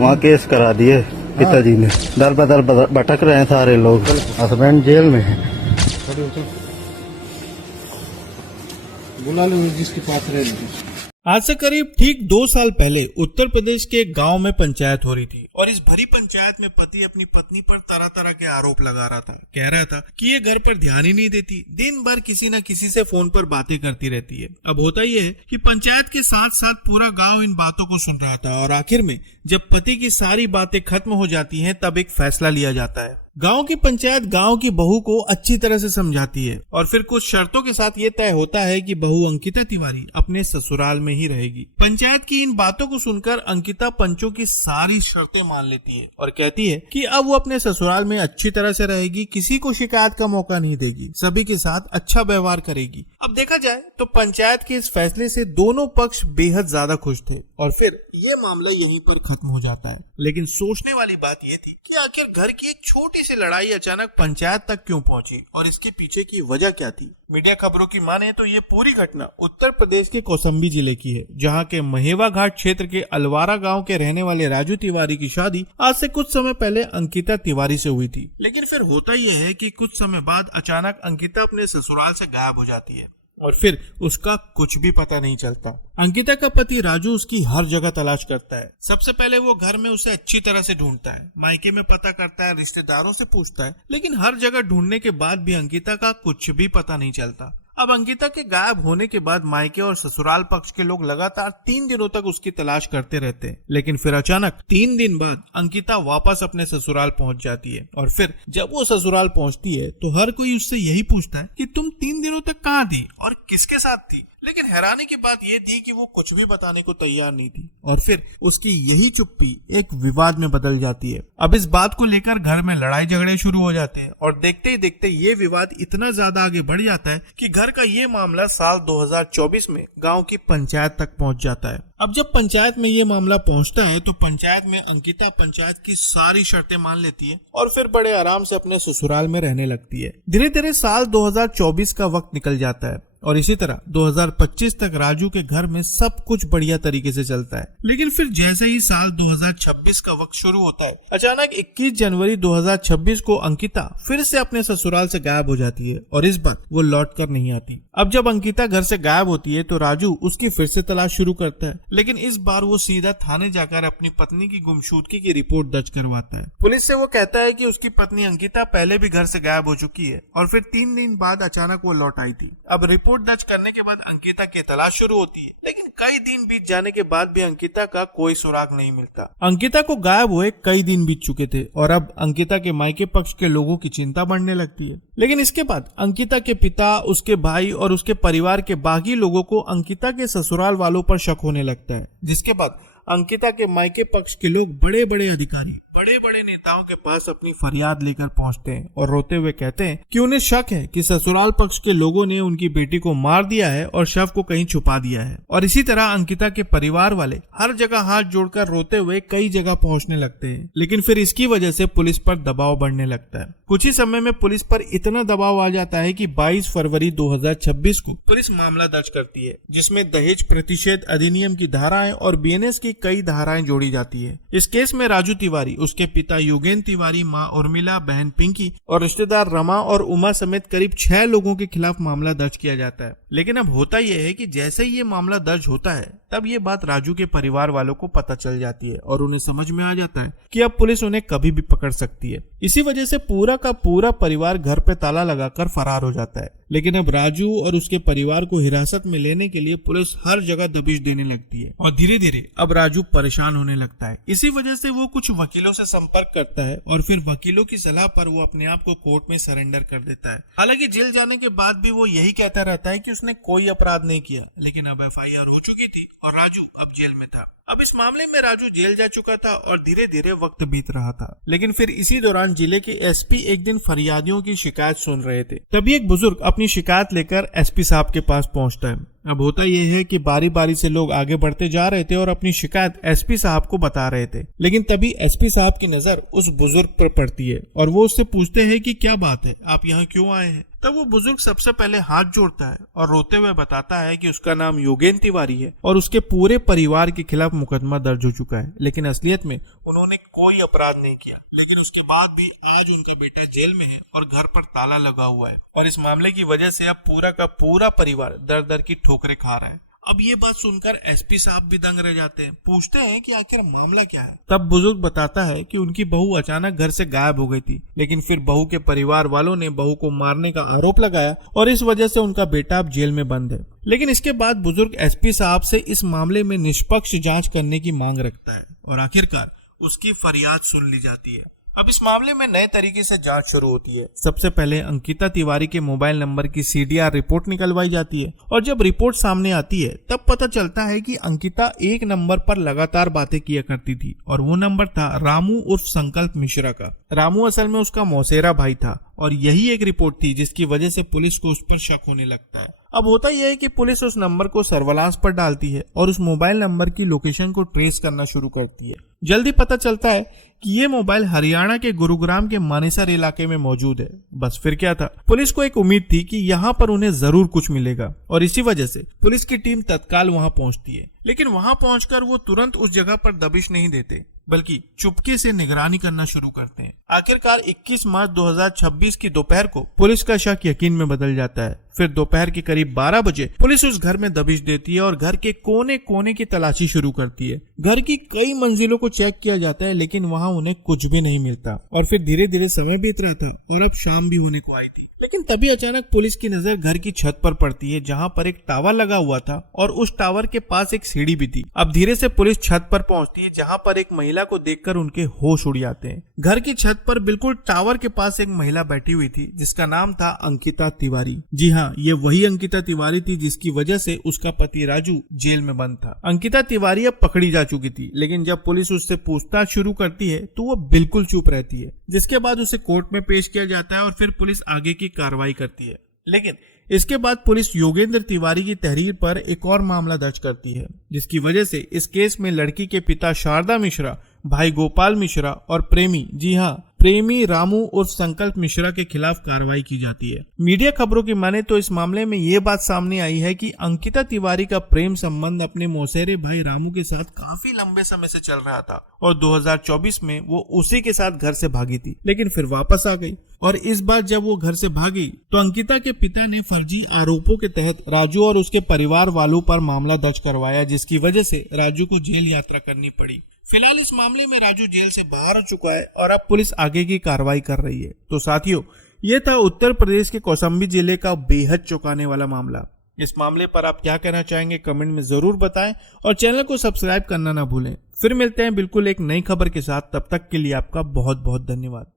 वहाँ केस करा दिए पिताजी ने। दर बदर भटक रहे हैं सारे लोग। हस्बैंड जेल में है। बुला लो जिसके पास रह। आज से करीब ठीक 2 साल पहले उत्तर प्रदेश के एक गांव में पंचायत हो रही थी और इस भरी पंचायत में पति अपनी पत्नी पर तरह तरह के आरोप लगा रहा था। कह रहा था कि ये घर पर ध्यान ही नहीं देती, दिन भर किसी न किसी से फोन पर बातें करती रहती है। अब होता ये है कि पंचायत के साथ साथ पूरा गांव इन बातों को सुन रहा था और आखिर में जब पति की सारी बातें खत्म हो जाती हैं तब एक फैसला लिया जाता है। गांव की पंचायत गांव की बहू को अच्छी तरह से समझाती है और फिर कुछ शर्तों के साथ ये तय होता है कि बहू अंकिता तिवारी अपने ससुराल में ही रहेगी। पंचायत की इन बातों को सुनकर अंकिता पंचों की सारी शर्तें मान लेती है और कहती है कि अब वो अपने ससुराल में अच्छी तरह से रहेगी, किसी को शिकायत का मौका नहीं देगी, सभी के साथ अच्छा व्यवहार करेगी। अब देखा जाए तो पंचायत के इस फैसले से दोनों पक्ष बेहद ज्यादा खुश थे और फिर ये मामला यहीं पर खत्म हो जाता है। लेकिन सोचने वाली बात ये थी कि आखिर घर की एक छोटी सी लड़ाई अचानक पंचायत तक क्यों पहुंची और इसके पीछे की वजह क्या थी। मीडिया खबरों की माने तो ये पूरी घटना उत्तर प्रदेश के कौशाम्बी जिले की है, जहां के महेवा घाट क्षेत्र के अलवारा गांव के रहने वाले राजू तिवारी की शादी आज से कुछ समय पहले अंकिता तिवारी से हुई थी। लेकिन फिर होता यह है कि कुछ समय बाद अचानक अंकिता अपने ससुराल से गायब हो जाती है और फिर उसका कुछ भी पता नहीं चलता। अंकिता का पति राजू उसकी हर जगह तलाश करता है। सबसे पहले वो घर में उसे अच्छी तरह से ढूंढता है, मायके में पता करता है, रिश्तेदारों से पूछता है, लेकिन हर जगह ढूंढने के बाद भी अंकिता का कुछ भी पता नहीं चलता। अब अंकिता के गायब होने के बाद मायके और ससुराल पक्ष के लोग लगातार 3 दिनों तक उसकी तलाश करते रहते हैं, लेकिन फिर अचानक 3 दिन बाद अंकिता वापस अपने ससुराल पहुंच जाती है और फिर जब वो ससुराल पहुंचती है तो हर कोई उससे यही पूछता है कि तुम 3 दिनों तक कहाँ थी और किसके साथ थी। लेकिन हैरानी की बात यह थी कि वो कुछ भी बताने को तैयार नहीं थी और फिर उसकी यही चुप्पी एक विवाद में बदल जाती है। अब इस बात को लेकर घर में लड़ाई झगड़े शुरू हो जाते हैं और देखते ही देखते ये विवाद इतना ज्यादा आगे बढ़ जाता है कि घर का ये मामला साल 2024 में गांव की पंचायत तक पहुंच जाता है। अब जब पंचायत में ये मामला पहुंचता है तो पंचायत में अंकिता पंचायत की सारी शर्तें मान लेती है और फिर बड़े आराम से अपने ससुराल में रहने लगती है। धीरे धीरे साल 2024 का वक्त निकल जाता है और इसी तरह 2025 तक राजू के घर में सब कुछ बढ़िया तरीके से चलता है। लेकिन फिर जैसे ही साल 2026 का वक्त शुरू होता है, अचानक 21 जनवरी 2026 को अंकिता फिर से अपने ससुराल से गायब हो जाती है और इस बार वो लौट कर नहीं आती। अब जब अंकिता घर से गायब होती है तो राजू उसकी फिर से तलाश शुरू करता है, लेकिन इस बार वो सीधा थाने जाकर अपनी पत्नी की गुमशुदगी की रिपोर्ट दर्ज करवाता है। पुलिस से वो कहता है कि उसकी पत्नी अंकिता पहले भी घर से गायब हो चुकी है और फिर 3 दिन बाद अचानक वो लौट आई थी। अब रिपोर्ट दर्ज करने के बाद अंकिता की तलाश शुरू होती है, लेकिन कई दिन बीत जाने के बाद भी अंकिता का कोई सुराग नहीं मिलता। अंकिता को गायब हुए कई दिन बीत चुके थे और अब अंकिता के मायके पक्ष के लोगों की चिंता बढ़ने लगती है। लेकिन इसके बाद अंकिता के पिता, उसके भाई और उसके परिवार के बाकी लोगों को अंकिता के ससुराल वालों पर शक होने लगता है, जिसके बाद अंकिता के मायके पक्ष के लोग बड़े बड़े अधिकारी, बड़े बड़े नेताओं के पास अपनी फरियाद लेकर पहुंचते हैं और रोते हुए कहते हैं कि उन्हें शक है कि ससुराल पक्ष के लोगों ने उनकी बेटी को मार दिया है और शव को कहीं छुपा दिया है। और इसी तरह अंकिता के परिवार वाले हर जगह हाथ जोड़कर रोते हुए कई जगह पहुंचने लगते हैं। लेकिन फिर इसकी वजह से पुलिस पर दबाव बढ़ने लगता है। कुछ ही समय में पुलिस पर इतना दबाव आ जाता है कि 22 फरवरी 2026 को पुलिस मामला दर्ज करती है, जिसमें दहेज प्रतिषेध अधिनियम की धाराएं और बीएनएस की कई धाराएं जोड़ी जाती है। इस केस में राजू तिवारी, उसके पिता योगेंद्र तिवारी, मां उर्मिला, बहन पिंकी और रिश्तेदार रमा और उमा समेत करीब 6 लोगों के खिलाफ मामला दर्ज किया जाता है। लेकिन अब होता यह है कि जैसे ही ये मामला दर्ज होता है तब ये बात राजू के परिवार वालों को पता चल जाती है और उन्हें समझ में आ जाता है कि अब पुलिस उन्हें कभी भी पकड़ सकती है। इसी वजह से पूरा का पूरा परिवार घर पे ताला लगाकर फरार हो जाता है। लेकिन अब राजू और उसके परिवार को हिरासत में लेने के लिए पुलिस हर जगह दबिश देने लगती है और धीरे धीरे अब राजू परेशान होने लगता है। इसी वजह से वो कुछ वकीलों से संपर्क करता है और फिर वकीलों की सलाह पर वो अपने आप को कोर्ट में सरेंडर कर देता है। हालांकि जेल जाने के बाद भी वो यही कहता रहता है कि उसने कोई अपराध नहीं किया, लेकिन अब एफआईआर हो चुकी थी और राजू अब जेल में था। अब इस मामले में राजू जेल जा चुका था और धीरे धीरे वक्त बीत रहा था। लेकिन फिर इसी दौरान जिले के एसपी एक दिन फरियादियों की शिकायत सुन रहे थे। तभी एक बुजुर्ग अपनी शिकायत लेकर एसपी साहब के पास पहुंचता है। अब होता यह है कि बारी बारी से लोग आगे बढ़ते जा रहे थे और अपनी शिकायत एसपी साहब को बता रहे थे। लेकिन तभी एसपी साहब की नजर उस बुजुर्ग पर पड़ती है और वो उससे पूछते हैं कि क्या बात है, आप यहाँ क्यों आए हैं। तब वो बुजुर्ग सबसे पहले हाथ जोड़ता है और रोते हुए बताता है कि उसका नाम योगेंद्र तिवारी है और उसके पूरे परिवार के खिलाफ मुकदमा दर्ज हो चुका है, लेकिन असलियत में उन्होंने कोई अपराध नहीं किया। लेकिन उसके बाद भी आज उनका बेटा जेल में है और घर पर ताला लगा हुआ है और इस मामले की वजह से अब पूरा का पूरा परिवार दर दर की ठोकरें खा रहा है। अब ये बात सुनकर एसपी साहब भी दंग रह जाते हैं, पूछते हैं कि आखिर मामला क्या है। तब बुजुर्ग बताता है कि उनकी बहू अचानक घर से गायब हो गई थी, लेकिन फिर बहू के परिवार वालों ने बहू को मारने का आरोप लगाया और इस वजह से उनका बेटा अब जेल में बंद है। लेकिन इसके बाद बुजुर्ग एसपी साहब से इस मामले में निष्पक्ष जांच करने की मांग रखता है और आखिरकार उसकी फरियाद सुन ली जाती है। अब इस मामले में नए तरीके से जांच शुरू होती है। सबसे पहले अंकिता तिवारी के मोबाइल नंबर की सीडीआर रिपोर्ट निकलवाई जाती है और जब रिपोर्ट सामने आती है तब पता चलता है कि अंकिता एक नंबर पर लगातार बातें किया करती थी और वो नंबर था रामू उर्फ संकल्प मिश्रा का। रामू असल में उसका मौसेरा भाई था और यही एक रिपोर्ट थी जिसकी वजह से पुलिस को उस पर शक होने लगता है। अब होता यह है कि पुलिस उस नंबर को सर्विलांस पर डालती है और उस मोबाइल नंबर की लोकेशन को ट्रेस करना शुरू करती है। जल्दी पता चलता है कि ये मोबाइल हरियाणा के गुरुग्राम के मानेसर इलाके में मौजूद है। बस फिर क्या था, पुलिस को एक उम्मीद थी कि यहाँ पर उन्हें जरूर कुछ मिलेगा और इसी वजह से पुलिस की टीम तत्काल वहाँ पहुँचती है। लेकिन वहाँ पहुंचकर वो तुरंत उस जगह पर दबिश नहीं देते, बल्कि चुपके से निगरानी करना शुरू करते हैं। आखिरकार 21 मार्च 2026 की दोपहर को पुलिस का शक यकीन में बदल जाता है। फिर दोपहर के करीब 12 बजे पुलिस उस घर में दबिश देती है और घर के कोने कोने की तलाशी शुरू करती है। घर की कई मंजिलों को चेक किया जाता है, लेकिन वहाँ उन्हें कुछ भी नहीं मिलता और फिर धीरे धीरे समय बीत रहा था और अब शाम भी होने को आई थी। लेकिन तभी अचानक पुलिस की नजर घर की छत पर पड़ती है, जहाँ पर एक टावर लगा हुआ था और उस टावर के पास एक सीढ़ी भी थी। अब धीरे से पुलिस छत पर पहुंचती है, जहाँ पर एक महिला को देखकर उनके होश उड़ जाते हैं। घर की छत पर बिल्कुल टावर के पास एक महिला बैठी हुई थी जिसका नाम था अंकिता तिवारी। जी हाँ, ये वही अंकिता तिवारी थी जिसकी वजह से उसका पति राजू जेल में बंद था। अंकिता तिवारी अब पकड़ी जा चुकी थी, लेकिन जब पुलिस उससे पूछताछ शुरू करती है तो वो बिल्कुल चुप रहती है, जिसके बाद उसे कोर्ट में पेश किया जाता है और फिर पुलिस आगे की कार्रवाई करती है। लेकिन इसके बाद पुलिस योगेंद्र तिवारी की तहरीर पर एक और मामला दर्ज करती है, जिसकी वजह से इस केस में लड़की के पिता शारदा मिश्रा, भाई गोपाल मिश्रा और प्रेमी, जी हाँ प्रेमी रामू उर्फ संकल्प मिश्रा के खिलाफ कार्रवाई की जाती है। मीडिया खबरों की माने तो इस मामले में ये बात सामने आई है कि अंकिता तिवारी का प्रेम संबंध अपने मौसेरे भाई रामू के साथ काफी लंबे समय से चल रहा था और 2024 में वो उसी के साथ घर से भागी थी, लेकिन फिर वापस आ गई। और इस बार जब वो घर से भागी तो अंकिता के पिता ने फर्जी आरोपों के तहत राजू और उसके परिवार वालों पर मामला दर्ज करवाया, जिसकी वजह से राजू को जेल यात्रा करनी पड़ी। फिलहाल इस मामले में राजू जेल से बाहर हो चुका है और अब पुलिस आगे की कार्रवाई कर रही है। तो साथियों, ये था उत्तर प्रदेश के कौशाम्बी जिले का बेहद चौंकाने वाला मामला। इस मामले पर आप क्या कहना चाहेंगे कमेंट में जरूर बताएं और चैनल को सब्सक्राइब करना ना भूलें। फिर मिलते हैं बिल्कुल एक नई खबर के साथ, तब तक के लिए आपका बहुत बहुत धन्यवाद।